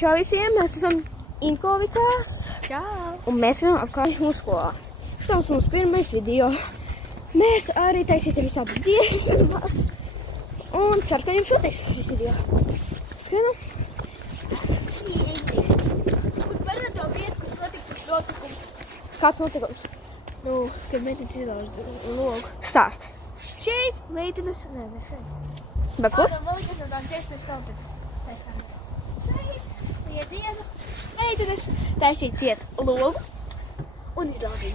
Čau visiem, mēs esam Inkovikās. Čau! Un mēs esam apkārt mūsu skolā. Šis mums pirmais video. Mēs arī taisīsim visādas dziesmas. Un ceru, ka jums pateiks šis video. Skrienam. Un par to vietu, kur notikums notikums. Kāds notikums? Nu, kad meitenes izlauž logu. Stāst. Šeit meitenes, ne šeit. Bet kur? Kādam vēl kas no tām tiesmēs tātad. Šeit, dienu, meitenes taisīt ciet logu un izlaudīt.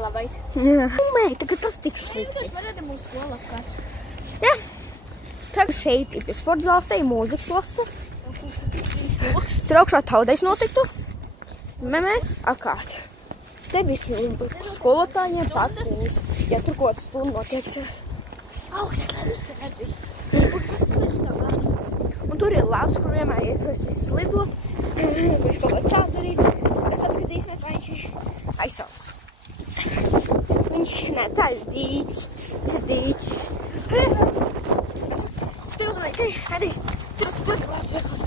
Labais. Jā. Meita, ka tas tik slikti. Vienkārši man rada mūsu skola apkārt. Jā. Tagad šeit ir pie sporta zāles, te ir mūzikas klase. Tur augšā taudais notiktu. Mēs apkārt. Te visi skolotājiem patīs. Ja tur kaut stundu notieksies. Augstāk, lai viss redz visu. Un tas, kur es tev gādu. Un tur ir labs, kur vienmēr iekļūst viss lidot. Mēs kaut ko celt darīt. Mēs apskatīsimies, vai viņš ir aizsauts. Viņš, ne, tā ir dīķis. Tas ir dīķis. Te uzmanīgi, te, arī. Tur ir labs veikals.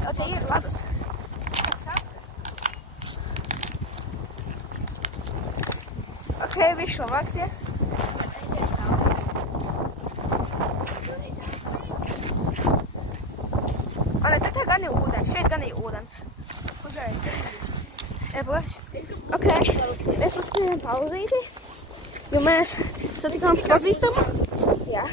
O, te ir labs. Ok, viss šo vaks, ja? Te gan ir ūdens, šeit gan ir ūdens. Ok, mēs uzspējām pauzīti, jo mēs satikām pazīstamu. Jā.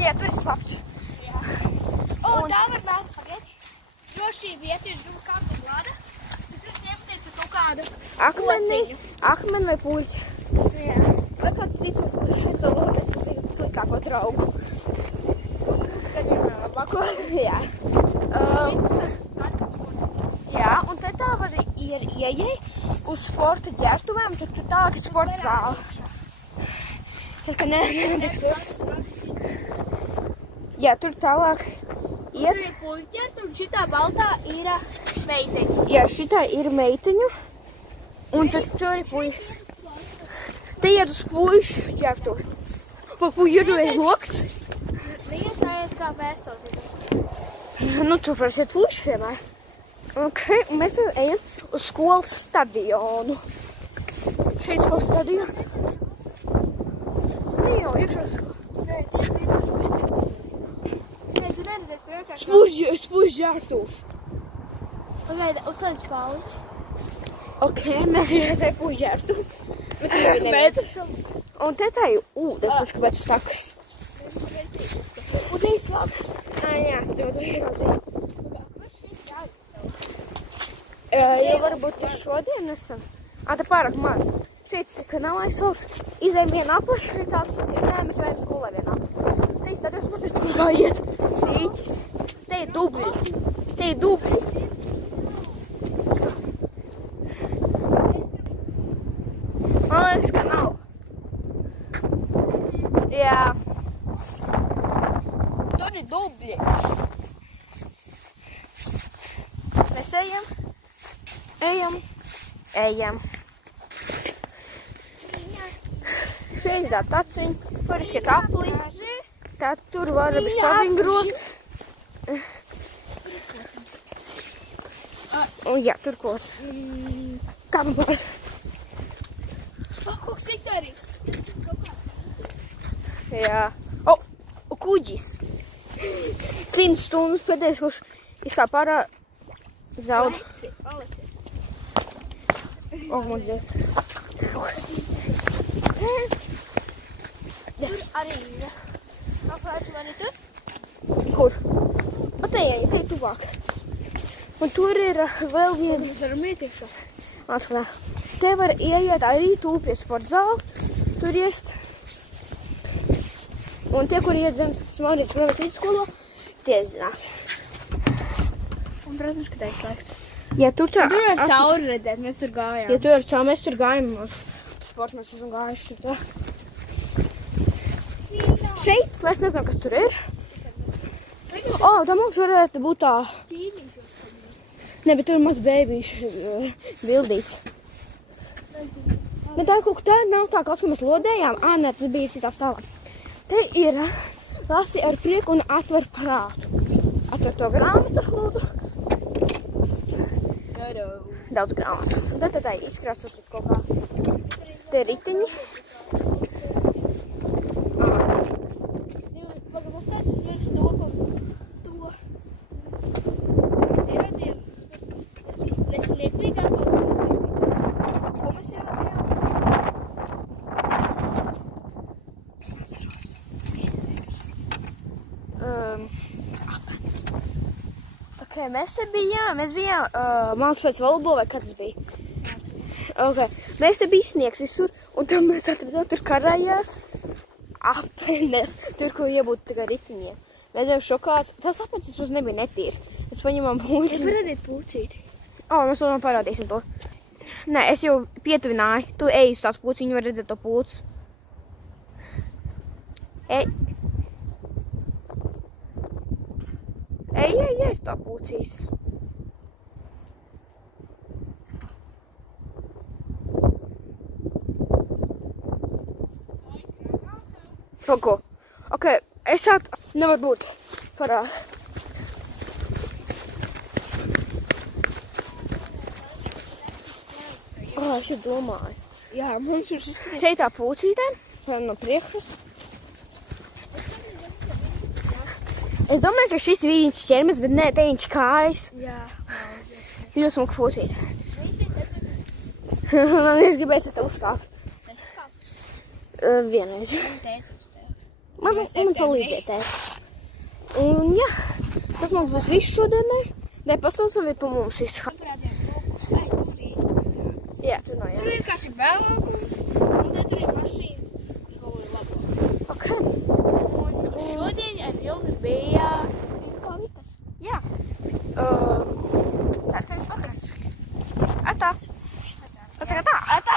Jā, tur ir slapts. O, tā var nākt, pagaidi. Jo šī vieta ir zuma kāda glada. Tur ņemties kaut kādu Akmeni vai puļķi. Jā. Vai kāds cits es sliktāko draugu. Skatījumā labāko. Jā. Jā, un te tā var ir ieej uz sporta ģertuvēm, tad tur tālāk ir sporta zāle. Tad, ka netiks vilks. Jā, tur tālāk iet. Tur ir puļķēt, un šitā baltā ir meiteņa. Jā, šitā ir meiteņu, un tur ir puļķi. Te iet uz puļšu ģertuvi. Pa puļšu ir loks. Viņa tā iet kā pēstos. Nu, tur var iet puļšu vienmēr. Ok, un mēs ejam uz skolas stadionu. Šeit skolas stadionu. Ne jau, iekšā skola. Nē, tu neredzēsi, tu vienkārši... Spuļšu ģertuvi. Pagaidi, uzslēdz pauzi. Ok, mēs ejam puļšu ģertuvi. Un te tā ir ūdens, tas kāpēc uz takas. Un te ir labi. Jā, es tev ieraudzēju. Jo varbūt tas šodien esam. Te pārāk maz. Šeit ka nav aizsals. Izējam vienu apli, šeit tāds ir. Nē, mēs vajag skolā vienu apli. Te ir stadions, kur tur kā iet. Dīķis. Te ir dubļi. Te ir dubļi. Man liekas, ka nav. Jā. Tur ir dubļi. Mēs ejam. Šeit ir tā taciņa. Tur ir šiet apli. Tā tur var bišķi pavingrot. Un jā, tur kos. Kā man pār? Kaut sit arī. Jā. O, kuģis. 100 stundas pēdējais, kurš izkā pārā zaudu. O, mums dzies. Tur arī ir. Apēc mani tur? Kur? O, te tuvāk. Un tur ir vēl viena. Mēs varam ietikšā. Atskatā. Te var ieiet arī tūpies sporta zāles. Tur iest. Un tie, kur iet zem Smaurītas Mēnes vidusskolo, tie zinās. Un, protams, ka tā ir slēgts. Ja tur tā... Tur var cauri redzēt, mēs tur gājām. Ja tur var cauri, mēs tur gājām. Uz sporta mēs esam gājuši tur tā. Šeit mēs nezinām, kas tur ir. Tā mums varētu būt tā... Ne, bet tur maz bēbīši bildīts. Ne, tā kaut kā tā nav tā, kas, ko mēs lodējām. Nē, tas bija citā stāvā. Te ir lasi ar prieku un atver prātu. Atver to grāmatu, lūdzu. Daudz grāmatas. Un tad tā izkrāsoties kaut kā. Te riteņi. Okay, mēs bijām mācības pēc volejbola, vai kā tas bija? Okay. Mēs te bija sniegs visur, un tad mēs atradām tur karājās apenes, tur, ko iebūt tagad ritiņiem. Mēs bijām šokāts, tās apenes mums nebija netīrs. Mēs paņemām pūci. Es parādīt pūcīti. Mēs vēl parādīsim to. Nē, es jau pietuvināju. Tu ej uz tās pūci, viņi var redzēt to pūci. Ej, uz tā pūcīs. Ko? Ok, es nevar būt parādi. Es jau domāju. Jā, mums ir izskatīt. Šeit tā pūcītē, no priekšas. Es domāju, ka šis bija viņš ķermes, bet nē, te viņš kājas. Jā. Ļoti smuka pūcīt. Es gribēju, es te uzkāptu. Es uzkāptu. Vienreiz. Man palīdzēja tēcis. Un jā, tas mums būs viss šodienai. Nē, pastāstam viet pa mums visu. Vai tu frīsti? Jā, tur nav, jā. Tur vienkārši vēlākums, un tad tur ir mašīnas, kas kaut ir labāk. Ok. Un šodien ar jums bija kā vikas. Jā. Ceru, ka jums pakas. Atā. Pasaka tā. Atā.